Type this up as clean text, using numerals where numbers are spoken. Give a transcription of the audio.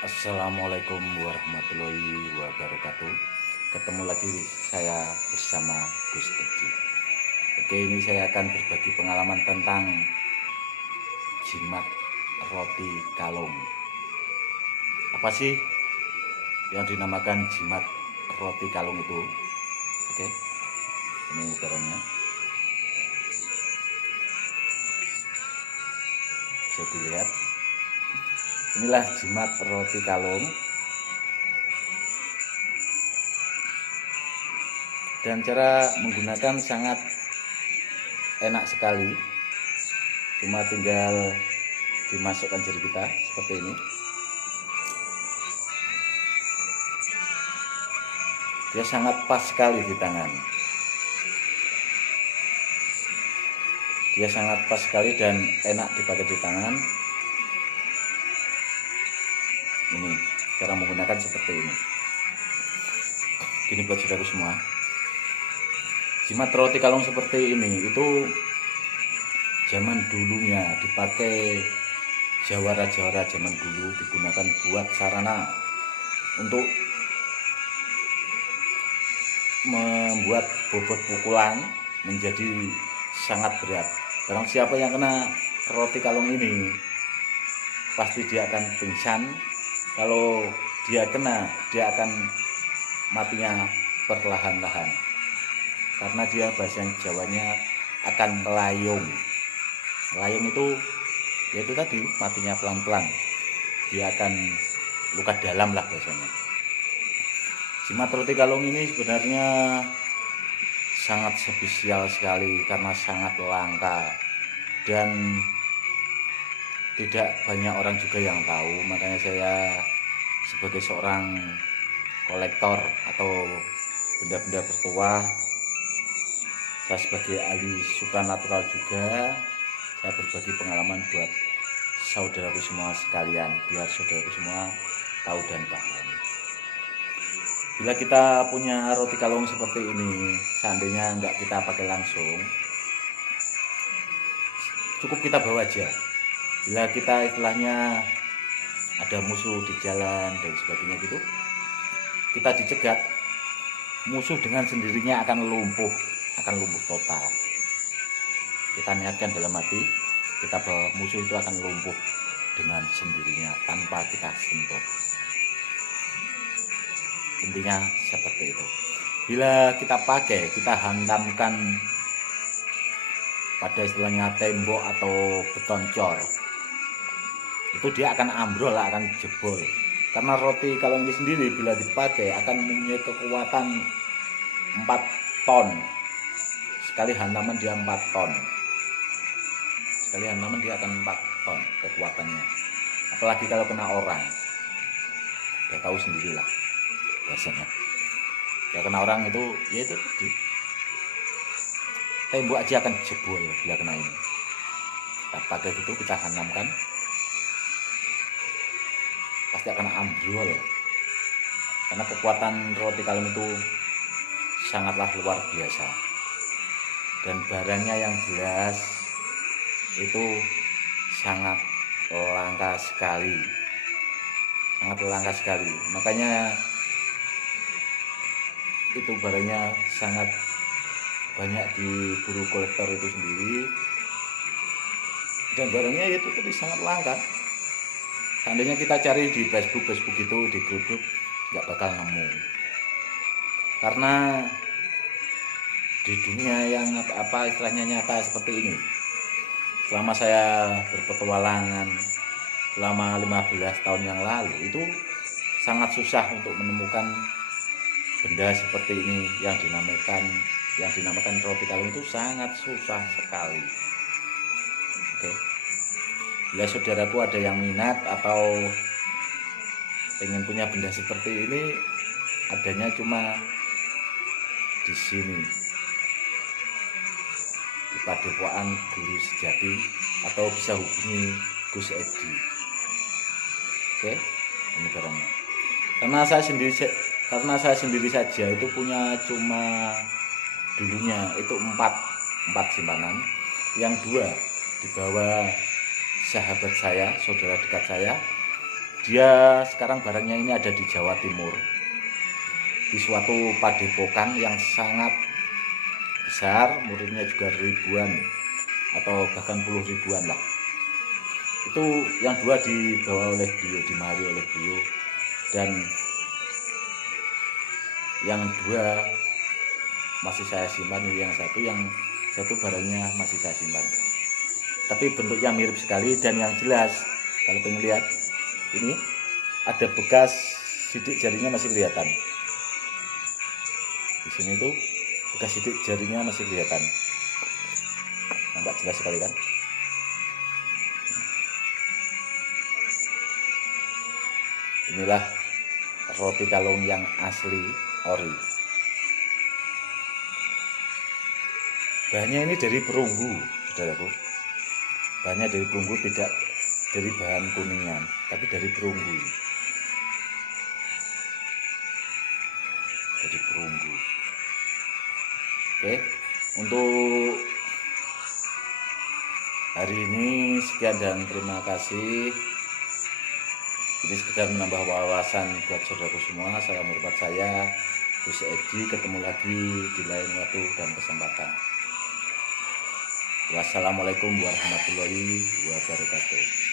Assalamualaikum warahmatullahi wabarakatuh. Ketemu lagi saya bersama Gus Egi. Oke, ini saya akan berbagi pengalaman tentang jimat roti kalung. Apa sih yang dinamakan jimat roti kalung itu? Oke, ini barangnya. Bisa dilihat. Inilah jimat roti kalung. Dan cara menggunakan sangat enak sekali, cuma tinggal dimasukkan jari kita seperti ini. Dia sangat pas sekali di tangan, dia sangat pas sekali dan enak dipakai di tangan. Ini cara menggunakan seperti ini. Gini buat saudara semua, jimat roti kalung seperti ini itu zaman dulunya dipakai jawara-jawara zaman dulu, digunakan buat sarana untuk membuat bobot pukulan menjadi sangat berat. Barang siapa yang kena roti kalung ini pasti dia akan pingsan. Kalau dia kena, dia akan matinya perlahan-lahan, karena dia bahasa Jawanya akan melayung. Melayung itu yaitu tadi matinya pelan-pelan, dia akan luka dalam lah bahasanya. Jimat roti kalung ini sebenarnya sangat spesial sekali karena sangat langka dan tidak banyak orang juga yang tahu. Makanya saya sebagai seorang kolektor atau benda-benda bertuah, saya sebagai ahli supranatural juga, saya berbagi pengalaman buat saudaraku semua sekalian, biar saudaraku semua tahu dan paham. Bila kita punya roti kalung seperti ini, seandainya nggak kita pakai langsung, cukup kita bawa aja. Bila kita istilahnya ada musuh di jalan dan sebagainya gitu, kita dicegat, musuh dengan sendirinya akan lumpuh total. Kita niatkan dalam hati, kita bawa musuh itu akan lumpuh dengan sendirinya tanpa kita sentuh. Intinya seperti itu. Bila kita pakai, kita hantamkan pada istilahnya tembok atau beton cor, itu dia akan ambrol, akan jebol. Karena roti kalung ini sendiri bila dipakai akan mempunyai kekuatan 4 ton. Sekali hantaman dia 4 ton. Sekali hantaman dia akan 4 ton kekuatannya. Apalagi kalau kena orang. Udah tahu sendirilah bahasanya. Ya kena orang itu, ya itu tadi. Tembok aja akan jebol bila kena ini. Kita pakai gitu, kita hantamkan, pasti akan ambrol, karena kekuatan roti kalung itu sangatlah luar biasa. Dan barangnya yang jelas itu sangat langka sekali, makanya itu barangnya sangat banyak diburu kolektor itu sendiri. Dan barangnya itu tadi sangat langka. Seandainya kita cari di Facebook itu, di grup nggak bakal nemu. Karena di dunia yang apa istilahnya nyata seperti ini, selama saya berpetualangan selama 15 tahun yang lalu, itu sangat susah untuk menemukan benda seperti ini yang dinamakan roti kalung. Itu sangat susah sekali. Oke. Bila saudaraku ada yang minat atau pengen punya benda seperti ini, adanya cuma di sini, di Padepokan Guru Sejati, atau bisa hubungi Gus Edi. Oke, ini barangnya. Karena saya sendiri saja itu punya cuma dulunya itu 4 simpanan, yang 2 dibawa sahabat saya, saudara dekat saya, Dia sekarang barangnya ini ada di Jawa Timur, di suatu padepokan yang sangat besar, muridnya juga ribuan atau bahkan puluh ribuan lah. Itu yang dua dibawa oleh beliau, dimari oleh beliau, dan yang dua masih saya simpan. Yang satu barangnya masih saya simpan, tapi bentuknya mirip sekali. Dan yang jelas kalau pengen lihat, ini ada bekas sidik jarinya masih kelihatan. Di sini tuh bekas sidik jarinya masih kelihatan, nampak jelas sekali kan. Inilah roti kalung yang asli ori. Bahannya ini dari perunggu, saudaraku. Bahannya dari perunggu, tidak dari bahan kuningan, tapi dari perunggu. Dari perunggu. Oke, untuk hari ini sekian dan terima kasih. Ini sekedar menambah wawasan buat saudaraku semua. Salam hormat saya, Gus Edi. Ketemu lagi di lain waktu dan kesempatan. Wassalamualaikum warahmatullahi wabarakatuh.